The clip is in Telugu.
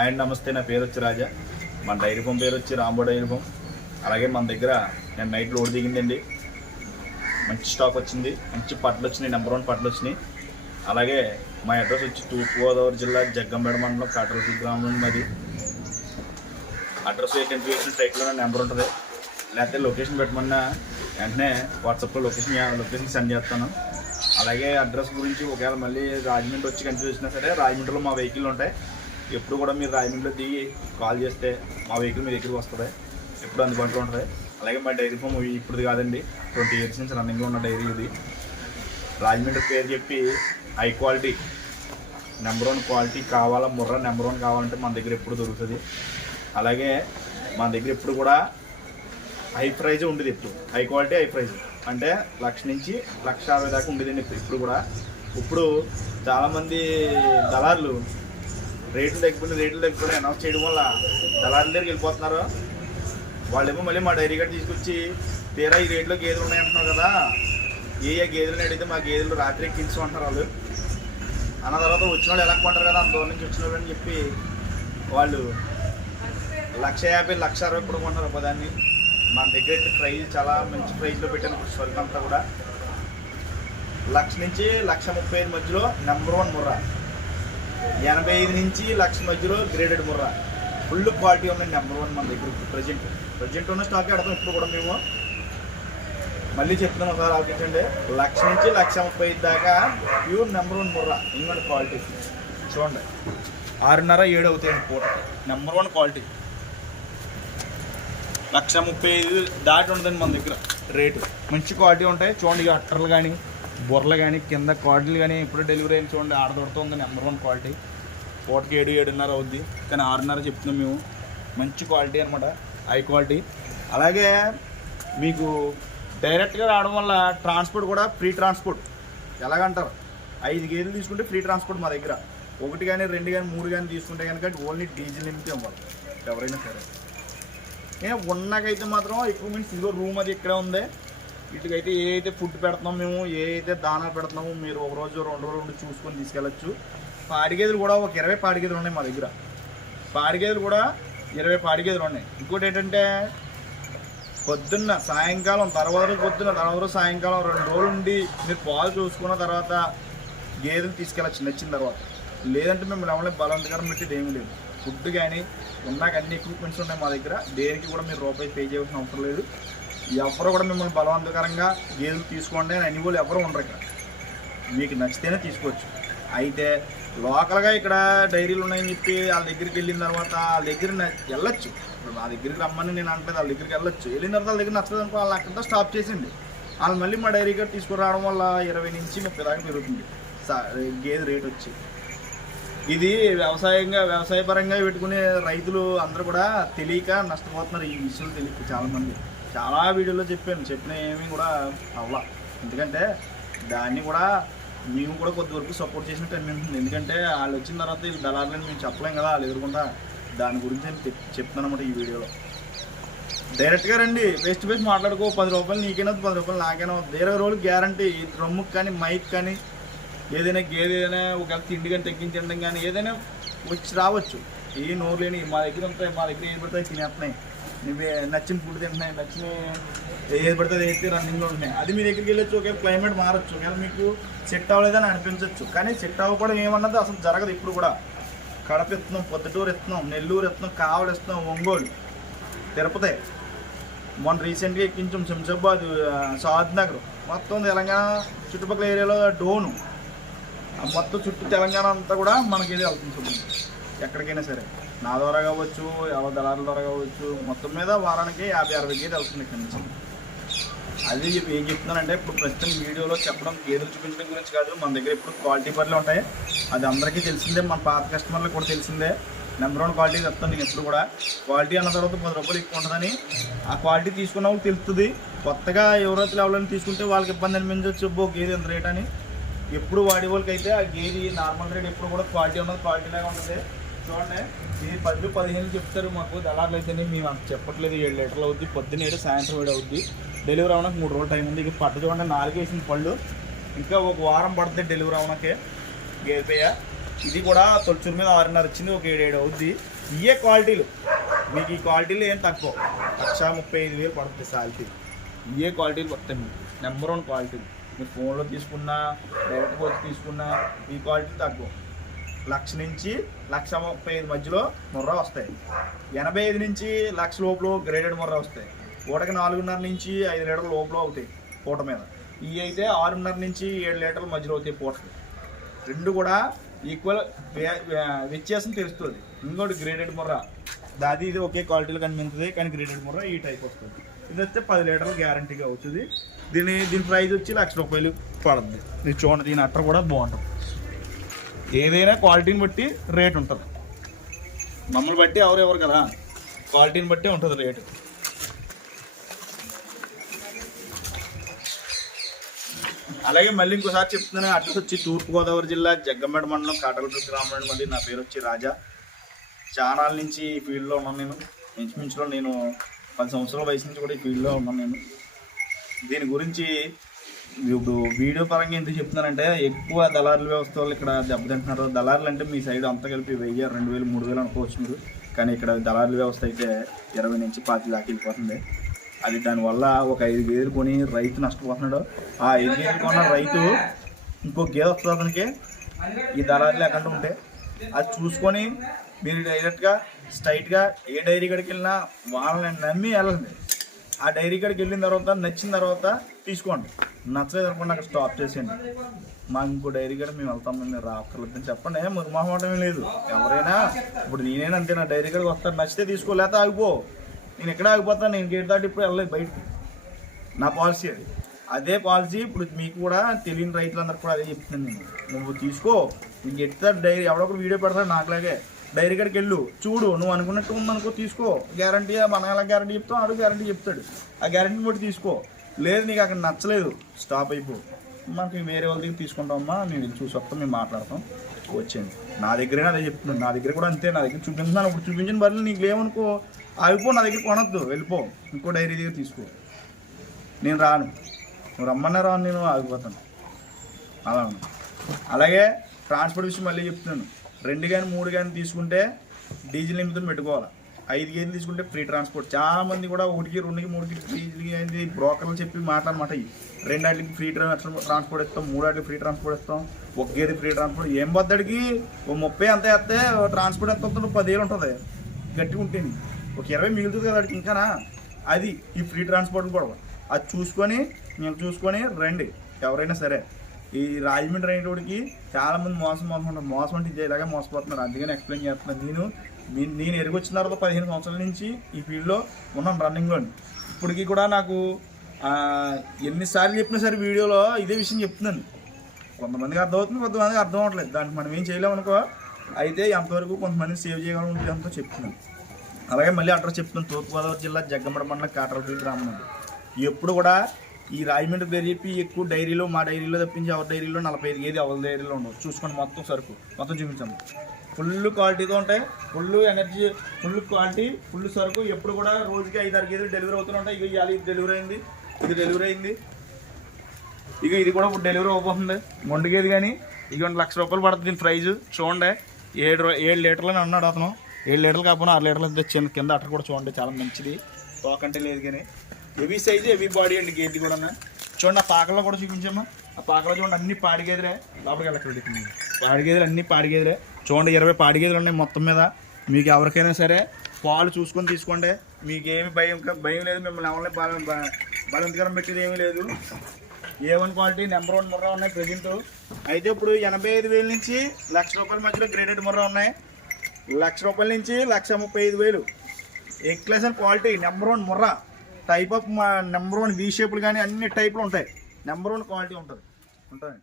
అండ్ నమస్తే నా పేరు వచ్చి రాజా. మన డైరీ పంప్ పేరు వచ్చి రాంబో డైరీ పంప్ అలాగే మన దగ్గర నేను నైట్ లోడ్ దిగిందండి. మంచి స్టాక్ వచ్చింది. మంచి పట్లు వచ్చినాయి నెంబర్ వన్ పట్లు వచ్చినాయి. అలాగే మా అడ్రస్ వచ్చి తూర్పుగోదావరి జిల్లా జగ్గంబేడ మండలం కాటరపల్లి గ్రామం మాది. అడ్రస్ ఏంటంటే వేసిన టైట్లో నెంబర్ ఉంటుంది. లేకపోతే లొకేషన్ పెట్టమన్నా వెంటనే వాట్సాప్లో లొకేషన్ లొకేషన్ సెండ్ చేస్తాను. అలాగే అడ్రస్ గురించి ఒకవేళ మళ్ళీ రాజమండ్రి వచ్చి కన్ఫ్యూజ్ చేసినా సరే రాజమండ్రిలో మా వెహికల్ ఉంటాయి. ఎప్పుడు కూడా మీరు రాయమండ్రిలో దిగి కాల్ చేస్తే మా వెహికల్ మీ దగ్గరికి వస్తుంది. ఎప్పుడు అందుబాటులో ఉంటుంది. అలాగే మా డైరీ ఫామ్ ఇప్పుడు కాదండి. ట్వంటీ ఇయర్స్ నుంచి రన్నింగ్లో ఉన్న డైరీ ఇది. రాజమండ్రి పేరు చెప్పి high quality number one quality కావాలా ముర్రా నెంబర్ వన్ కావాలంటే మన దగ్గర ఎప్పుడు దొరుకుతుంది. అలాగే మన దగ్గర ఎప్పుడు కూడా హై ప్రైజ్ ఉండేది ఇప్పుడు హై క్వాలిటీ హై ప్రైజ్. అంటే లక్ష నుంచి లక్ష అరవై దాకా ఉండేదండి ఇప్పుడు. ఇప్పుడు కూడా. ఇప్పుడు చాలామంది దళారులు రేట్లు తగ్గిపోయి రేట్లు తగ్గిపోయి అనౌన్స్ చేయడం వల్ల దళారుల దగ్గరికి వెళ్ళిపోతున్నారు. వాళ్ళేమో మళ్ళీ మా డైరీ కార్డు తీసుకొచ్చి తీరా ఈ రేట్లో గేదెలు ఉన్నాయంటున్నారు కదా. ఏ ఏ గేదెలను అడిగితే మా గేదెలు రాత్రి ఎక్కించు అంటారు వాళ్ళు. అన్న తర్వాత వచ్చిన వాళ్ళు ఎలా కొంటారు కదా అంత దూరం నుంచి వచ్చిన వాళ్ళు అని చెప్పి వాళ్ళు లక్ష యాభై లక్ష అరవై కూడా కొంటారు దాన్ని మన దగ్గర అయితే ప్రైజ్ చాలా మంచి ప్రైజ్లో పెట్టాను ఇప్పుడు స్వర్గం అంతా కూడా. లక్ష నుంచి లక్ష ముప్పై ఐదు మధ్యలో నెంబర్ వన్ ముర్రా. ఎనభై ఐదు నుంచి లక్ష మధ్యలో గ్రేడెడ్ ముర్రా. ఫుల్ క్వాలిటీ ఉన్న నెంబర్ వన్ మన దగ్గర ప్రజెంట్ ప్రజెంట్ ఉన్న స్టాక్ ఆడతాం ఇప్పుడు కూడా మేము మళ్ళీ చెప్తున్నాను ఒకసారి ఆలోచించండి. లక్ష నుంచి లక్ష ముప్పై ఐదు దాకా ప్యూర్ నెంబర్ వన్ ముర్రా ఇంకోటి క్వాలిటీ చూడండి. ఆరున్నర ఏడు అవుతాయి పూట నెంబర్ వన్ క్వాలిటీ లక్ష ముప్పై ఐదు దాటి ఉంటుందండి మన దగ్గర. రేటు మంచి క్వాలిటీ ఉంటాయి. చూడండి అట్టర్లు కానీ బుర్రలు కానీ కింద క్వాలిటీలు కానీ ఇప్పుడు డెలివరీ అయిన చూడండి ఆడదొడుతుంది నెంబర్ వన్ క్వాలిటీ పూటకి ఏడు ఏడున్నర అవుద్ది. కానీ ఆరున్నర చెప్తున్నాం మేము. మంచి క్వాలిటీ అనమాట హై క్వాలిటీ అలాగే మీకు డైరెక్ట్గా రావడం వల్ల ట్రాన్స్పోర్ట్ కూడా ఫ్రీ ట్రాన్స్పోర్ట్ ఎలాగంటారు? ఐదు గేదెలు తీసుకుంటే ఫ్రీ ట్రాన్స్పోర్ట్ మా దగ్గర. ఒకటి కానీ రెండు కానీ మూడు కానీ తీసుకుంటే కనుక ఓన్లీ డీజిల్ నింపితే ఇవ్వాలి. ఎవరైనా సరే. ఉన్నాకైతే ఉన్నకైతే మాత్రం ఎక్విప్మెంట్స్ ఇదిగో రూమ్ అది ఇక్కడే ఉంది. వీటికైతే ఏ అయితే ఫుడ్ పెడుతున్నాం మేము ఏ అయితే దానా పెడుతున్నామో మీరు ఒక రోజు రెండు రోజులు ఉండి చూసుకొని తీసుకెళ్ళచ్చు. పాడి గేదెలు కూడా ఒక ఇరవై పాడి గేదెలు ఉన్నాయి మా దగ్గర. పాడి గేదెలు కూడా ఇరవై పాడి గేదెలు ఉన్నాయి. ఇంకోటి ఏంటంటే పొద్దున్న సాయంకాలం తర్వాత రోజు పొద్దున్న తర్వాత రోజు సాయంకాలం రెండు రోజులు ఉండి మీరు పాలు చూసుకున్న తర్వాత గేదెలు తీసుకెళ్ళచ్చు నచ్చిన తర్వాత. లేదంటే మేము ఎవరైనా బలవంతకరం పెట్టేది ఏమీ లేదు. ఫుడ్ కానీ ఉన్నాక అన్ని ఎక్విప్మెంట్స్ ఉన్నాయి మా దగ్గర. దేనికి కూడా మీరు రూపాయి పే చేయాల్సిన అవసరం లేదు. ఎవరు కూడా మిమ్మల్ని బలవంతకరంగా గేదెలు తీసుకోండి అని అన్ని వాళ్ళు ఎవరు ఉండరు ఇక్కడ. మీకు నచ్చితేనే తీసుకోవచ్చు. అయితే లోకల్గా ఇక్కడ డైరీలు ఉన్నాయని చెప్పి వాళ్ళ దగ్గరికి వెళ్ళిన తర్వాత వాళ్ళ దగ్గర వెళ్ళొచ్చు. ఇప్పుడు నా దగ్గరికి రమ్మని నేను అంటలేదు వాళ్ళ దగ్గరికి వెళ్ళొచ్చు. వెళ్ళిన తర్వాత వాళ్ళ దగ్గర నచ్చలేదు అనుకో వాళ్ళు అక్కడితో స్టాప్ చేసింది. వాళ్ళు మళ్ళీ మా డైరీ కార్డ్ తీసుకురావడం వల్ల ఇరవై నుంచి ముప్పై దాకా పెరుగుతుంది. గేదె రేట్ వచ్చి. ఇది వ్యవసాయంగా వ్యవసాయపరంగా పెట్టుకునే రైతులు అందరూ కూడా తెలియక నష్టపోతున్నారు. ఈ విషయం తెలియక చాలామంది. చాలా వీడియోలో చెప్పాను చెప్పిన ఏమీ కూడా అవ్వ ఎందుకంటే దాన్ని కూడా మేము కూడా కొద్ది వరకు సపోర్ట్ చేసినట్టు అనిపిస్తుంది. ఎందుకంటే వాళ్ళు వచ్చిన తర్వాత వీళ్ళు దళాలని మేము చెప్పలేం కదా వాళ్ళు ఎదుర్కొంటా. దాని గురించి నేను చెప్- చెప్తున్నాను అనమాట ఈ వీడియోలో డైరెక్ట్గా రండి ఫేస్ టు ఫేస్ మాట్లాడుకో పది రూపాయలు నీకైనా పది రూపాయలు నాకైనా ఇరవై రోజులు గ్యారంటీ డ్రమ్ముకి కానీ మైక్ కానీ ఏదైనా గేదె ఏదైనా ఒకవేళ తిండి కానీ తగ్గించడం కానీ ఏదైనా వచ్చి రావచ్చు. ఏ నోరు లేని మా దగ్గర ఉంటాయి మా దగ్గర ఏది పడతాయి తినేస్తున్నాయి. నువ్వే నచ్చిన ఫుడ్ తింటున్నాయి నచ్చిన ఏది పడితే అది అయితే రన్నింగ్లో ఉంటున్నాయి. అది మీ దగ్గరికి వెళ్ళొచ్చు ఒకవేళ క్లైమేట్ మారచ్చు ఒకవేళ మీకు సెట్ అవ్వలేదని అనిపించవచ్చు కానీ సెట్ అవ్వకపోవడం ఏమన్నది అసలు జరగదు ఇప్పుడు కూడా. కడప ఎత్తున్నాం పొద్దుటూరు ఎత్తున్నాం నెల్లూరు ఎత్తున్నాం కావలి ఇస్తున్నాం ఒంగోలు తిరుపతి. మొన్న రీసెంట్గా ఎక్కించాం శంషాబాద్ సాద్ నగర్. మొత్తం తెలంగాణ చుట్టుపక్కల ఏరియాలో డోను. మొత్తం చుట్టూ తెలంగాణ అంతా కూడా మనకి ఇది వెళ్తుంది ఎక్కడికైనా సరే. నా ద్వారా కావచ్చు ఎవరి దళారుల ద్వారా కావచ్చు మొత్తం మీద వారానికి యాభై అరవై గేదె వెళ్తుంది ఇక్కడి నుంచి. అది ఏం చెప్తున్నానంటే ఇప్పుడు ప్రస్తుతం వీడియోలో చెప్పడం గేదెలు చూపించడం గురించి కాదు మన దగ్గర ఇప్పుడు క్వాలిటీ బర్రెలు ఉంటాయి. అది అందరికీ తెలిసిందే మన పాత కస్టమర్లకు కూడా తెలిసిందే. నెంబర్ వన్ క్వాలిటీ చెప్తాను నేను ఎప్పుడు కూడా. క్వాలిటీ అన్న తర్వాత పది రూపాయలు ఎక్కువ ఉంటుందని. ఆ క్వాలిటీ తీసుకున్న వాళ్ళకి తెలుస్తుంది కొత్తగా ఎవరైతే ఎవరైనా తీసుకుంటే వాళ్ళకి ఇబ్బంది అనిపించవచ్చు. బో గేదె ఎంత రేట్ అని. ఎప్పుడు వాడే వాళ్ళకి అయితే ఆ గేది నార్మల్ రేట్ ఎప్పుడు కూడా క్వాలిటీ ఉన్నది క్వాలిటీ లాగా ఉంటుంది. చూడండి. ఇది పది పదిహేను చెప్తారు మాకు. దళారులు అయితేనే మేము అంత చెప్పట్లేదు. ఏడు లీటర్లు అవుద్ది. పొద్దున్న ఏడు సాయంత్రం ఏడు అవుద్ది. డెలివరీ అవడానికి మూడు రోజులు టైం ఉంది. ఇక పట్టు చూడండి. నాలుగు వేసిన పళ్ళు. ఇంకా ఒక వారం పడుతుంది డెలివరీ అవ్వడానికి గేదె ఇది కూడా తొలచూరు మీద ఆరున్నర వచ్చింది. ఒక ఏడు ఏడు అవుద్ది. ఇవే క్వాలిటీలు. మీకు ఈ క్వాలిటీలు ఏం తక్కువ. లక్ష ముప్పై ఐదు వేలు పడుతుంది సాల్తీ ఇవే క్వాలిటీలు వస్తాయి మీకు. నెంబర్ వన్ క్వాలిటీలు మీరు ఫోన్లో తీసుకున్నా డైరెక్ట్ వచ్చి తీసుకున్నా ఈ క్వాలిటీ తక్కువ. లక్ష నుంచి లక్ష ముప్పై ఐదు మధ్యలో ముర్రా వస్తాయి. ఎనభై ఐదు నుంచి లక్ష లోపల గ్రేడెడ్ ముర్రా వస్తాయి. పూటకి నాలుగున్నర నుంచి ఐదు లీటర్ల లోపల అవుతాయి పూట మీద. ఇవి అయితే ఆరున్నర నుంచి ఏడు లీటర్ల మధ్యలో అవుతాయి పూటలు రెండు కూడా ఈక్వల్ వ్యత్యాసం తెలుస్తుంది. ఇంకోటి గ్రేడెడ్ ముర్రా. దాది ఇది ఒకే క్వాలిటీలో కనిపించదు కానీ గ్రేడెడ్ ముర్రా ఈ టైప్ వస్తుంది. ఇది వస్తే పది లీటర్లు గ్యారంటీగా అవుతుంది. దీని దీని ప్రైస్ వచ్చి లక్ష రూపాయలు పడుతుంది ఇది చూడండి దీని అట్ట కూడా బాగుంటుంది. ఏదైనా క్వాలిటీని బట్టి రేట్ ఉంటుంది. మమ్మల్ని బట్టి ఎవరెవరు కదా క్వాలిటీని బట్టి ఉంటుంది రేటు. అలాగే మళ్ళీ ఇంకోసారి చెప్తున్నాను అడ్రస్ వచ్చి తూర్పుగోదావరి జిల్లా జగ్గంపేట మండలం కాటలపల్లి గ్రామం మళ్ళీ నా పేరు వచ్చి రాజా. చాలా నుంచి ఈ ఫీల్డ్లో ఉన్నాను నేను. ఇంచుమించులో నేను పది సంవత్సరాల వయసు నుంచి కూడా ఈ ఫీల్డ్లో ఉన్నాను నేను. దీని గురించి ఇప్పుడు వీడియో పరంగా ఎందుకు చెప్తున్నానంటే ఎక్కువ దళారుల వ్యవస్థ వాళ్ళు ఇక్కడ దెబ్బతింటున్నారు. దళారులు అంటే మీ సైడ్ అంతా కలిపి వెయ్యి రెండు వేలు మూడు వేలు అనుకోవచ్చు మీరు. కానీ ఇక్కడ దళారుల వ్యవస్థ అయితే ఇరవై నుంచి పాతి దాకా వెళ్ళిపోతుంది. అది దానివల్ల ఒక ఐదు గేదెలు కొని రైతు నష్టపోతున్నాడు. ఆ ఐదు గేదెలు కొన్న రైతు ఇంకో గేదె వస్తుంది అతనికి. ఈ దళారులు లేకుండా ఉంటే అది చూసుకొని మీరు డైరెక్ట్గా స్ట్రైట్గా ఏ డైరీ కాడికి వెళ్ళినా వాళ్ళని నమ్మి వెళ్ళండి. ఆ డైరీ కాడికి వెళ్ళిన తర్వాత నచ్చిన తర్వాత తీసుకోండి. నచ్చలేదు అనుకోండి అక్కడ స్టాప్ చేసేయండి. మాకు ఇంకో డైరీ కాడ మేము వెళ్తాం మేము రాక్కర్లేదని చెప్పండి. ఏం మురుమాహమాటమే లేదు. ఎవరైనా ఇప్పుడు నేనైనా అంతే నా డైరీ కాడికి వస్తాను. నచ్చితే తీసుకో లేకపోతే ఆగిపో. నేను ఎక్కడ ఆగిపోతాను? నేను గేట్ దాటి ఇప్పుడు వెళ్ళలేదు బయటకి. నా పాలసీ అది. అదే పాలసీ ఇప్పుడు మీకు కూడా తెలియని రైతులందరూ కూడా అదే చెప్తున్నాను నేను. నువ్వు తీసుకో. నీకు ఎట్లా డైరీ ఎవడొకరు వీడియో పెడతాడు నాకులాగే. డైరీ కాడికి వెళ్ళు. చూడు నువ్వు అనుకున్నట్టు ఉందనుకో తీసుకో. గ్యారంటీ మనం ఎలా గ్యారంటీ చెప్తావు ఆడు గ్యారంటీ చెప్తాడు. ఆ గ్యారంటీ బట్టి తీసుకో. లేదు నీకు అక్కడ నచ్చలేదు. స్టాప్ అయిపో. మనకి వేరే వాళ్ళ దగ్గర తీసుకుంటామమ్మా నేను చూసి వస్తాం మేము మాట్లాడతాం. వచ్చేయండి. నా దగ్గరే అదే చెప్తున్నాను నా దగ్గర కూడా అంతే నా దగ్గర చూపించాను ఇప్పుడు చూపించిన బదులు నీకు లేవనుకో ఆగిపో నా దగ్గర కొనొద్దు. వెళ్ళిపో. ఇంకో డైరీ దగ్గర తీసుకో. నేను రాను. నువ్వు రమ్మన్నా రాను నేను ఆగిపోతాను. అలా అలాగే ట్రాన్స్పోర్ట్ విషయం మళ్ళీ చెప్తున్నాను. రెండు కానీ మూడు కానీ తీసుకుంటే డీజిల్ నిమిత్తం పెట్టుకోవాలి? ఐదు కేజీలు తీసుకుంటే ఫ్రీ ట్రాన్స్పోర్ట్. చాలా మంది కూడా ఒకటికి రెండుకి మూడుకి ఫ్రీ అయింది బ్రోకర్లు చెప్పి మాట్లాడమాట రెండు ఆటలకి ఫ్రీ ట్రాన్స్పోర్ట్ ఇస్తాం మూడు ఆటలకి ఫ్రీ ట్రాన్స్పోర్ట్ ఇస్తాం ఒక గేది ఫ్రీ ట్రాన్స్పోర్ట్. ఏం బద్దడికి ఓ ముప్పై అంత వేస్తే ట్రాన్స్పోర్ట్ ఎంత వస్తుందో పదివేలు ఉంటుంది. గట్టిగా ఉంటుంది ఒక ఇరవై మిగులుతుంది కదా వాడికి ఇంకానా? అది ఈ ఫ్రీ ట్రాన్స్పోర్ట్ కూడా అది చూసుకొని మేము చూసుకొని రండి. ఎవరైనా సరే. ఈ రాజమండ్రి అనేటోడికి చాలా మంది మోసం మోసం ఉంటారు మోసం అంటే ఇదే ఇలాగే మోసపోతున్నారు. అందుకని ఎక్స్ప్లెయిన్ చేస్తున్నాను. నేను నేను ఎరుగొచ్చిన తర్వాత పదిహేను సంవత్సరాల నుంచి ఈ ఫీల్డ్లో ఉన్నాను రన్నింగ్లో ఇప్పటికీ కూడా నాకు ఎన్నిసార్లు చెప్పినా సరే వీడియోలో ఇదే విషయం చెప్తున్నాను. కొంతమందికి అర్థమవుతుంది కొంతమందికి అర్థం అవ్వట్లేదు. దానికి మనం ఏం చేయలేము అనుకో అయితే ఎంతవరకు కొంతమంది సేవ్ చేయగలం ఎంతో చెప్తున్నాను. అలాగే మళ్ళీ అడ్రస్ చెప్తున్నాను. తూర్పుగోదావరి జిల్లా జగ్గమడ మండలం కాటరపల్లి గ్రామం ఎప్పుడు కూడా ఈ రాజమండ్రి పేరు చెప్పి ఎక్కువ డైరీలో మా డైరీలో తప్పించి ఎవరి డైరీలో నలభై ఐదు ఏది ఎవరి డైరీలో ఉండవు. చూసుకోండి మొత్తం సరుకు. మొత్తం చూపించాము ఫుల్ క్వాలిటీతో ఉంటాయి. Full energy full quality full సరుకు. ఎప్పుడు కూడా రోజుకి ఐదు ఆరు గేదెలు డెలివరీ అవుతూ ఉంటాయి. ఇక ఇవాళ ఇది డెలివరీ అయింది. ఇది డెలివరీ అయింది. ఇక ఇది కూడా ఇప్పుడు డెలివరీ అయిపోతుంది మొండిగేది కానీ ఇక లక్ష రూపాయలు పడుతుంది దీని ప్రైజ్. చూడండి. ఏడు ఏడు లీటర్లు అని అన్నాడు అతను. ఏడు లీటర్లు కాకపోయినా ఆరు లీటర్లు చిన్న కింద అట్ట కూడా చూడండి చాలా మంచిది. తోకంటే లేదు కానీ. హెవీ సైజు హెవీ బాడీ అండి గేది కూడా చూడండి ఆ పాకలో కూడా చూపించమ్మా. ఆ పాకలో చూడండి అన్ని పాడిగేదిలే. లోపలికి వెళ్ళకండి పాడి గేదెలు అన్ని పాడిగేదులే. చూడండి ఇరవై పాడి గేదెలు ఉన్నాయి మొత్తం మీద. మీకు ఎవరికైనా సరే పాలు చూసుకొని తీసుకోండి. మీకేమి భయం భయం లేదు. మిమ్మల్ని ఎవరిని బలం బలంతకరం పెట్టేది ఏమీ లేదు. A one quality number one Murrah ఉన్నాయి ప్రజెంట్. అయితే ఇప్పుడు ఎనభై ఐదు వేల నుంచి లక్ష రూపాయల మధ్యలో గ్రేడెడ్ ముర్రా ఉన్నాయి. లక్ష రూపాయల నుంచి లక్ష ముప్పై ఐదు వేలు. ఎక్లెసన్ quality number one Murrah. Type of number one V షేపులు కానీ అన్ని టైపులు ఉంటాయి. నెంబర్ వన్ క్వాలిటీ ఉంటుంది. ఉంటుంది